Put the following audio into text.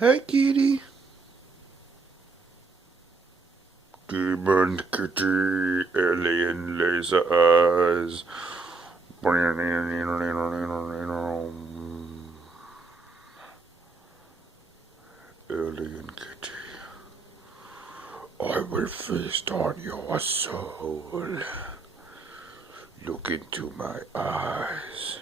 Hi, kitty. Demon kitty, alien laser eyes. Alien kitty, I will feast on your soul. Look into my eyes.